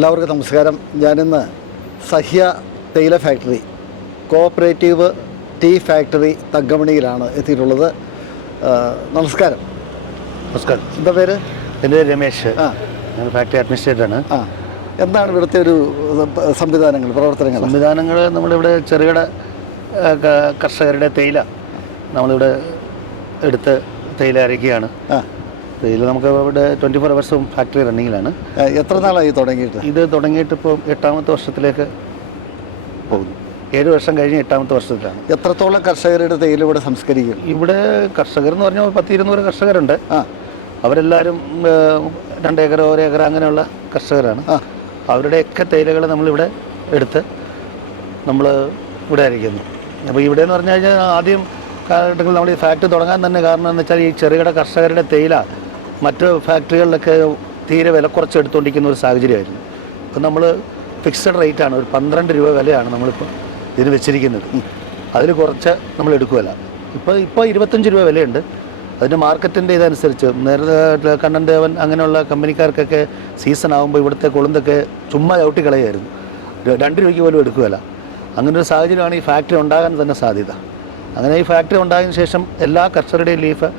എല്ലാവർക്കും നമസ്കാരം. ഞാനിന്ന് സഹ്യ തേയില ഫാക്ടറി കോഓപ്പറേറ്റീവ് ടീ ഫാക്ടറി തങ്കമണിയിലാണ് എത്തിയിട്ടുള്ളത്. നമസ്കാരം. നമസ്കാരം. എന്താ പേര്? എൻ്റെ പേര് രമേശ്. ഞാൻ ഫാക്ടറി അഡ്മിനിസ്ട്രേറ്ററാണ്. എന്താണ് ഇവിടുത്തെ ഒരു പ്രവർത്തനങ്ങൾ? നമ്മളിവിടെ ചെറുകിട കർഷകരുടെ തേയില നമ്മളിവിടെ എടുത്ത് തേയില അരയ്ക്കുകയാണ്. തേയില നമുക്ക് ഇവിടെ 24 hours ഫാക്ടറി റണ്ണിങ്ങിലാണ്. എത്ര നാളായി തുടങ്ങിയിട്ട്? ഇത് തുടങ്ങിയിട്ട് ഇപ്പോൾ 8ാമത്തെ വർഷത്തിലേക്ക് പോകുന്നു. 7 വർഷം കഴിഞ്ഞ് 8ാമത്തെ വർഷത്തിലാണ്. എത്രത്തോളം കർഷകരുടെ തേയില ഇവിടെ സംസ്കരിക്കും? ഇവിടെ കർഷകർ എന്ന് പറഞ്ഞാൽ 10-200 കർഷകരുണ്ട്. അവരെല്ലാവരും 2 ഏക്കർ 1 ഏക്കർ അങ്ങനെയുള്ള കർഷകരാണ്. അവരുടെയൊക്കെ തേയിലകൾ നമ്മളിവിടെ എടുത്ത് നമ്മൾ ഇവിടെ അരയ്ക്കുന്നു. അപ്പോൾ ഇവിടെ എന്ന് പറഞ്ഞു കഴിഞ്ഞാൽ ആദ്യം കാലഘട്ടങ്ങളിൽ നമ്മൾ ഈ ഫാക്ടറി തുടങ്ങാൻ തന്നെ കാരണം എന്ന് വെച്ചാൽ ഈ ചെറുകിട കർഷകരുടെ തേയില മറ്റ് ഫാക്ടറികളിലൊക്കെ തീരെ വില കുറച്ച് എടുത്തുകൊണ്ടിരിക്കുന്ന ഒരു സാഹചര്യമായിരുന്നു. ഇപ്പം നമ്മൾ ഫിക്സഡ് റേറ്റാണ്, ഒരു 12 രൂപ വിലയാണ് നമ്മളിപ്പോൾ ഇതിന് വെച്ചിരിക്കുന്നത്. അതിൽ കുറച്ച് നമ്മൾ എടുക്കുകയില്ല. ഇപ്പോൾ 25 രൂപ വിലയുണ്ട്. അതിൻ്റെ മാർക്കറ്റിൻ്റെ ഇതനുസരിച്ച് നേരത്തെ കണ്ണൻ ദേവൻ അങ്ങനെയുള്ള കമ്പനിക്കാർക്കൊക്കെ സീസൺ ആകുമ്പോൾ ഇവിടുത്തെ കൊളുന്തൊക്കെ ചുമ്മാ ചവിട്ടി കളയായിരുന്നു. 2 രൂപയ്ക്ക് പോലും എടുക്കുകയില്ല. അങ്ങനൊരു സാഹചര്യമാണ് ഈ ഫാക്ടറി ഉണ്ടാകാൻ തന്നെ സാധ്യത. അങ്ങനെ ഈ ഫാക്ടറി ഉണ്ടായതിനു ശേഷം എല്ലാ കർഷകരുടെയും ലീഫ്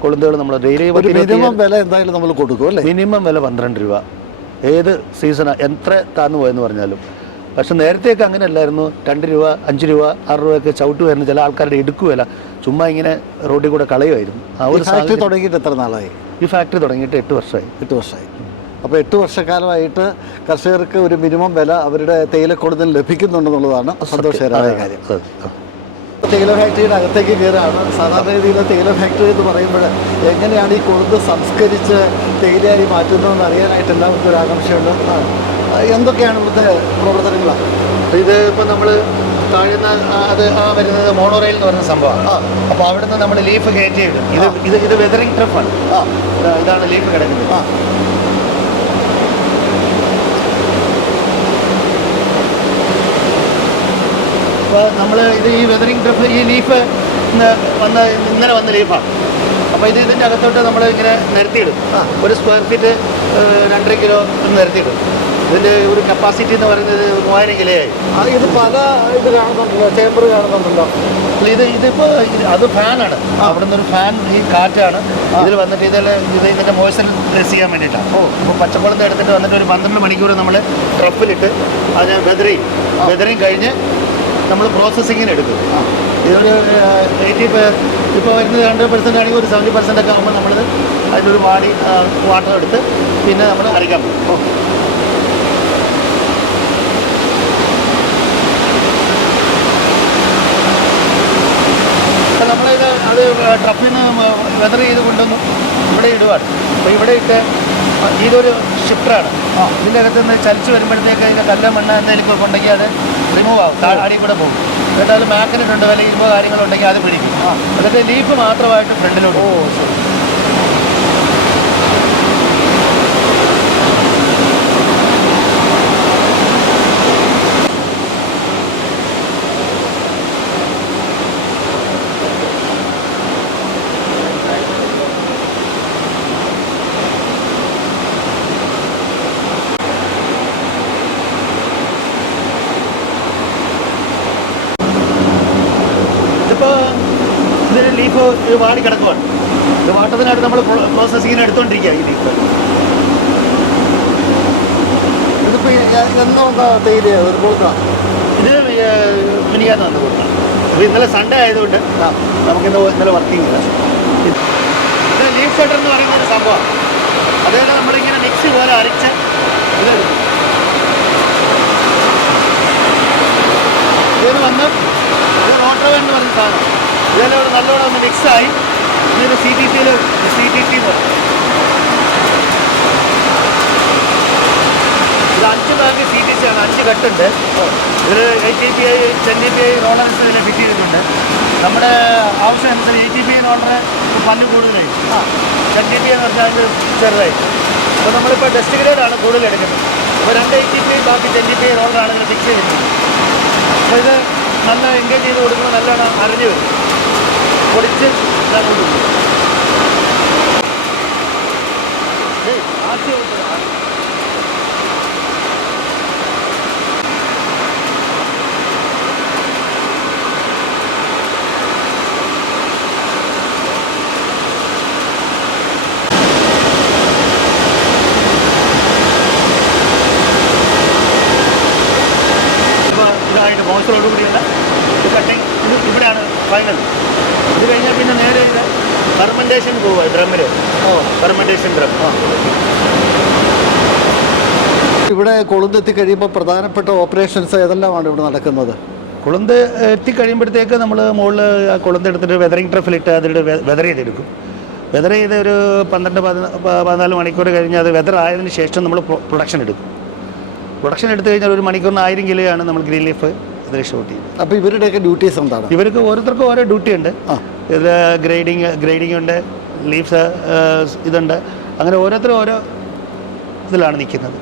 കൊളുന്തുകൾ നമ്മൾ ഡെയിലി മിനിമം വില എന്തായാലും നമ്മൾ കൊടുക്കും അല്ലേ? മിനിമം വില 12 രൂപ, ഏത് സീസൺ എത്ര താന്നു പോയെന്ന് പറഞ്ഞാലും. പക്ഷെ നേരത്തെയൊക്കെ അങ്ങനെ അല്ലായിരുന്നു. 2 രൂപ 5 രൂപ 6 രൂപയൊക്കെ ചവിട്ടുമായിരുന്നു. ചില ആൾക്കാരുടെ എടുക്കുകയില്ല, ചുമ്മാ ഇങ്ങനെ റോഡിൽ കൂടെ കളയുമായിരുന്നു. ആ ഒരു ഫാക്ടറി തുടങ്ങിയിട്ട് എത്ര നാളായി? ഈ ഫാക്ടറി തുടങ്ങിയിട്ട് 8 വർഷമായി. 8 വർഷമായി. അപ്പോൾ 8 വർഷക്കാലമായിട്ട് കർഷകർക്ക് ഒരു മിനിമം വില അവരുടെ തേയില കൊളുന്തിൽ ലഭിക്കുന്നുണ്ടെന്നുള്ളതാണ് സന്തോഷകരമായ കാര്യം. തേയില ഫാക്ടറിയുടെ അകത്തേക്ക് കയറാണ്. സാധാരണ രീതിയിലെ തേയില ഫാക്ടറി എന്ന് പറയുമ്പോൾ എങ്ങനെയാണ് ഈ കൊളുന്ത് സംസ്കരിച്ച് തേയിലയായി മാറ്റുന്നതെന്ന് അറിയാനായിട്ട് എല്ലാവർക്കും ഒരു ആകാംക്ഷയുണ്ട്. എന്തൊക്കെയാണ് ഇവിടുത്തെ പ്രവർത്തനങ്ങളാണ്? ഇത് ഇപ്പോൾ നമ്മൾ താഴ്ന്ന അത് വരുന്നത് മോണോറെയിൽ എന്ന് പറയുന്ന സംഭവമാണ്. അപ്പോൾ അവിടുന്ന് നമ്മൾ ലീഫ് കയറ്റി ഇടും. ഇത് വെതറിംഗ് ട്രഫാണ്. ഇതാണ് ലീഫ് കിടക്കുന്നത്. അപ്പോൾ നമ്മൾ ഈ വെതറിംഗ് ട്രഫ്, ഈ ലീഫ് ഇന്നലെ വന്ന ലീഫാണ്. അപ്പോൾ ഇതിൻ്റെ അകത്തോട്ട് നമ്മൾ ഇങ്ങനെ നിരത്തിയിടും. ഒരു സ്ക്വയർ ഫീറ്റ് 2.5 കിലോ നിരത്തിയിടും. ഇതിൻ്റെ ഒരു കപ്പാസിറ്റി എന്ന് പറയുന്നത് 3000 കിലോയായി. ഇത് പല ഇത് കാണുന്നുണ്ടല്ലോ, ചേമ്പർ കാണുന്നുണ്ടല്ലോ. ഇതിപ്പോൾ അത് ഫാനാണ്. അവിടെ നിന്നൊരു ഫാൻ, ഈ കാറ്റാണ് ഇതിൽ വന്നിട്ട് ഇതിൻ്റെ മോയ്സ്ചർ ലെസ് ചെയ്യാൻ വേണ്ടിയിട്ടാണ്. ഇപ്പോൾ പച്ചക്കുളത്ത് എടുത്തിട്ട് വന്നിട്ട് ഒരു 12 മണിക്കൂർ നമ്മൾ ട്രഫിലിട്ട് അതിന് വെതറിങ് കഴിഞ്ഞ് നമ്മൾ പ്രോസസ്സിങ്ങിന് എടുക്കും. ഇതൊരു 80 ഇപ്പോൾ വരുന്നത് 100% ആണെങ്കിൽ ഒരു 70% ഒക്കെ ആകുമ്പോൾ നമ്മളിത് അതിനൊരു വാട്ടർ എടുത്ത് പിന്നെ നമ്മൾ അരയ്ക്കാൻ പോകും. നമ്മളിത് അത് ട്രഫിൽ നിന്ന് വെതർ ചെയ്ത് കൊണ്ടുവന്ന് ഇവിടെ ഇടുവാണ്. അപ്പോൾ ഇവിടെ ഇട്ട് ഇതൊരു ഷിഫ്റ്ററാണ്. ഇതിൻ്റെ അകത്ത് നിന്ന് ചലിച്ച് വരുമ്പോഴത്തേക്ക് ഇതിൻ്റെ കല്ല് മണ്ണ് എന്തെങ്കിലും ഉണ്ടെങ്കിൽ അത് റിമൂവ് ആവും, അടിയിൽ കൂടെ പോകും. എന്നിട്ട് അത് മാക്കിനിട്ടുണ്ട്, വില ഇരുമ്പോ കാര്യങ്ങളുണ്ടെങ്കിൽ അത് പിടിക്കും. എന്നിട്ട് ലീഫ് മാത്രമായിട്ട് ഫ്രണ്ടിലോട്ട്. ഇതിന് ലീഫ് വാടി കിടക്കുവാണ്. ഇത് വാട്ടത്തിനായിട്ട് നമ്മൾ പ്രോസസ്സിങ്ങിന് എടുത്തുകൊണ്ടിരിക്കുക. ഈ ലീഫ് ഇതിപ്പോൾ എന്നാ തേയില ഇത് മിനിയാന്ന് വന്ന് കൊടുക്കാം. അപ്പോൾ ഇന്നലെ സൺഡേ ആയതുകൊണ്ട് ഇന്നലെ വർക്കിംഗ് ഇല്ല. ഇത് ലീഫ് ഷട്ടർ എന്ന് പറയുന്ന ഒരു സംഭവമാണ്. അതായത് നമ്മളിങ്ങനെ മിക്സി പോലെ അരച്ച് ഇതെടുക്കും. ഇതിന് വന്ന് ഇത് റോട്ടർവൻ എന്ന് പറയുന്ന സാധനം. ഇതെല്ലാം ഇവിടെ നല്ലോണം ഒന്ന് മിക്സായി ഇതിന് CTC പോലെ ഇത് 5 ബാഗ് CTC ആണ്. 5 കെട്ടുണ്ട്. ഇതിൽ 8 API 10 API റോളേഴ്സ് ഇതിൽ ഫിറ്റ് ചെയ്തിട്ടുണ്ട്. നമ്മുടെ ആവശ്യം അനുസരിച്ച് 8 API റോളർ പല്ല് കൂടുതലായി, 10 API എന്ന് പറഞ്ഞാൽ അത് ചെറുതായി. അപ്പോൾ നമ്മളിപ്പോൾ ടെസ്റ്റ് ഗ്രേഡാണ് കൂടുതൽ എടുക്കുന്നത്. അപ്പോൾ 2 8 API ബാക്കി 10 API റോളറാണ് ഇതിൽ ഫിക്സ് ചെയ്തിരിക്കുന്നത്. അപ്പോൾ ഇത് നല്ല എൻഗേജ് ചെയ്ത് കൊടുക്കുമ്പോൾ നല്ലോണം അരഞ്ഞു വരും. പൊടിച്ച് ആദ്യം നോസറോട് കൂടിയുള്ള ഇത് കട്ടിങ് ഇവിടെയാണ് ഫൈനൽ. ഇത് കഴിഞ്ഞാൽ പിന്നെ നേരെ ഇത് ഫെർമെൻറ്റേഷൻ പോവുക ഡ്രമ്മിൽ. Fermentation drum. ഇവിടെ കൊളുന്ത് എത്തിക്കഴിയുമ്പോൾ പ്രധാനപ്പെട്ട ഓപ്പറേഷൻസ് ഏതെല്ലാമാണ് ഇവിടെ നടക്കുന്നത്? കൊളുന്ത് എത്തിക്കഴിയുമ്പോഴത്തേക്ക് നമ്മൾ മുകളിൽ കൊളുന്ത് എടുത്തിട്ട് വെതറിങ് ട്രഫിലിട്ട് അതിൽ വെതർ ചെയ്തെടുക്കും. വെതർ ചെയ്ത് ഒരു 12-14 മണിക്കൂർ കഴിഞ്ഞ് അത് വെതർ ആയതിനു ശേഷം നമ്മൾ പ്രൊഡക്ഷൻ എടുക്കും. പ്രൊഡക്ഷൻ എടുത്തു കഴിഞ്ഞാൽ ഒരു മണിക്കൂറിന് 1000 കിലോയാണ് നമ്മൾ ഗ്രീൻ ലീഫ് ഇതിൽ ഷൂട്ട് ചെയ്യുന്നത്. അപ്പോൾ ഇവരുടെയൊക്കെ ഡ്യൂട്ടീസ് എന്താണ്? ഇവർക്ക് ഓരോരുത്തർക്കും ഓരോ ഡ്യൂട്ടി ഉണ്ട്. ഇതിൽ ഗ്രേഡിങ് ഉണ്ട്, ലീവ്സ് ഇതുണ്ട്. അങ്ങനെ ഓരോരുത്തരും ഓരോ ഇതിലാണ് നിൽക്കുന്നത്.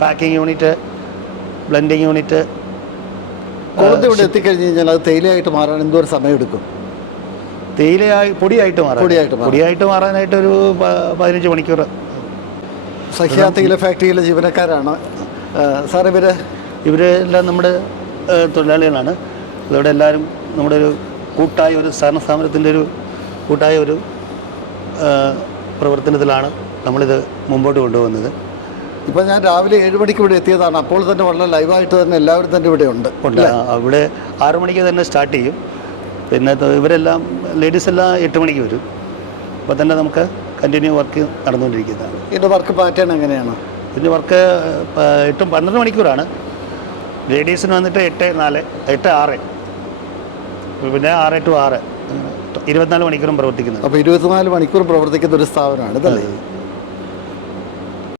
Packing unit, blending unit. കൊളുന്ത് ഇവിടെ എത്തിക്കഴിഞ്ഞ് കഴിഞ്ഞാൽ അത് തേയിലയായിട്ട് മാറാൻ എന്തോരം സമയം എടുക്കും? പൊടിയായിട്ട് മാറാനായിട്ട് ഒരു 15 മണിക്കൂർ. സഹ്യ തേയില ഫാക്ടറിയിലെ ജീവനക്കാരാണ് സാർ. ഇവരെല്ലാം നമ്മുടെ തൊഴിലാളികളാണ്. ഇവിടെ എല്ലാവരും നമ്മുടെ ഒരു കൂട്ടായ ഒരു സഹകരണ സ്ഥാപനത്തിൻ്റെ ഒരു കൂട്ടായ ഒരു പ്രവർത്തനത്തിലാണ് നമ്മളിത് മുമ്പോട്ട് കൊണ്ടുപോകുന്നത്. ഇപ്പോൾ ഞാൻ രാവിലെ 7 മണിക്ക് ഇവിടെ എത്തിയതാണ്. അപ്പോൾ തന്നെ വളരെ ലൈവായിട്ട് തന്നെ എല്ലാവരും തന്നെ ഇവിടെ ഉണ്ട്. അവിടെ 6 മണിക്ക് തന്നെ സ്റ്റാർട്ട് ചെയ്യും. പിന്നെ ഇവരെല്ലാം ലേഡീസെല്ലാം 8 മണിക്ക് വരും. അപ്പോൾ തന്നെ നമുക്ക് കണ്ടിന്യൂ വർക്ക് നടന്നുകൊണ്ടിരിക്കുന്നതാണ്. ഇതിൻ്റെ വർക്ക് പാറ്റേൺ എങ്ങനെയാണ്? ഇതിൻ്റെ വർക്ക് 12 മണിക്കൂറാണ്. ലേഡീസിന് വന്നിട്ട് 8-4, 8-6, പിന്നെ 6 to 6, 24 മണിക്കൂറും പ്രവർത്തിക്കുന്നത്. അപ്പോൾ 24 മണിക്കൂർ പ്രവർത്തിക്കുന്ന ഒരു സ്ഥാപനമാണ് ഇതല്ലേ?